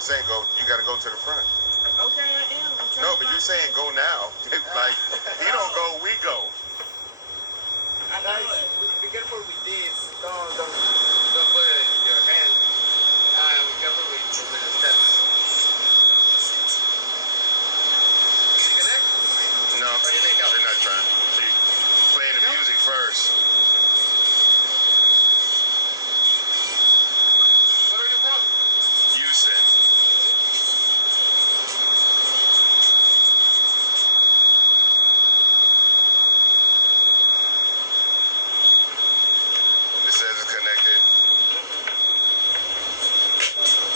Saying go, you gotta go to the front. Okay, I am. No, but you're saying go now. Like, he don't go, we go. I know it. Be careful with this. Don't put your hand. Be careful with the steps. You connect? No, Or you make out? they're not trying. See, playing the music first. Where are you from? Houston. It says it's connected.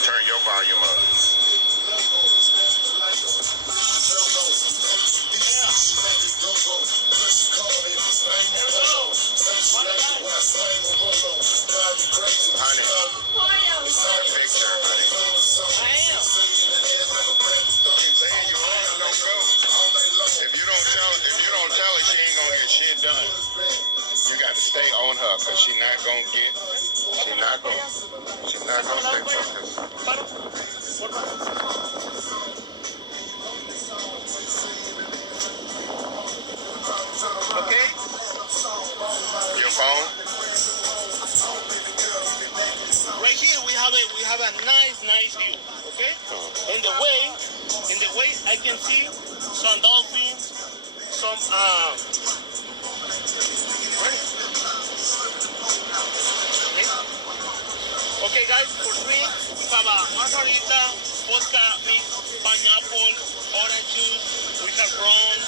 Turn your volume up. Honey, picture, honey. I am. I'm saying you ain't gonna go. If you don't tell her, she ain't gonna get shit done. You got to stay on her, cause she not gonna stay focused. Okay. Your phone? Right here we have a nice view. Okay. In the way I can see some dolphins, some Okay, guys, for drink we have a margarita, vodka mix, pineapple, orange juice. We have rum.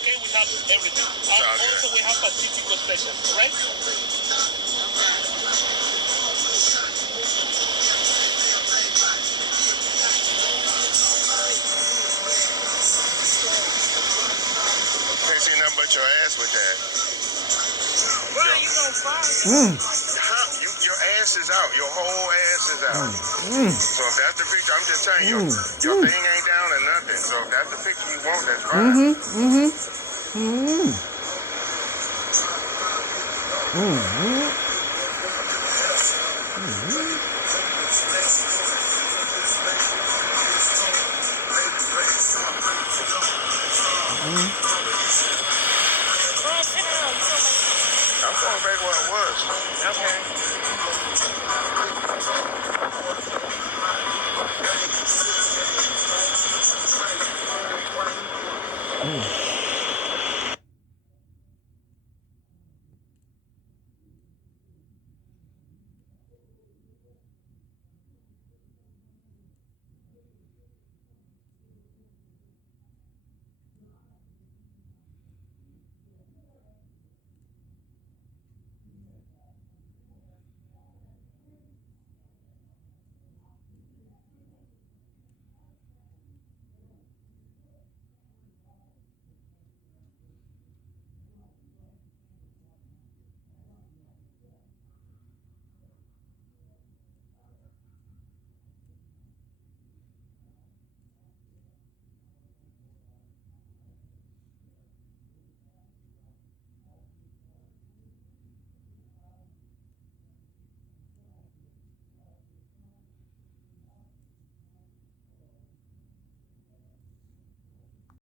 Okay, we have everything. Also, we have Pacifico special, right? Can't see nothing but your ass with that. Where are you gonna find? Your ass is out. Your whole ass is out. So if that's the picture, I'm just telling you, your thing ain't down or nothing. So if that's the picture you want, that's fine.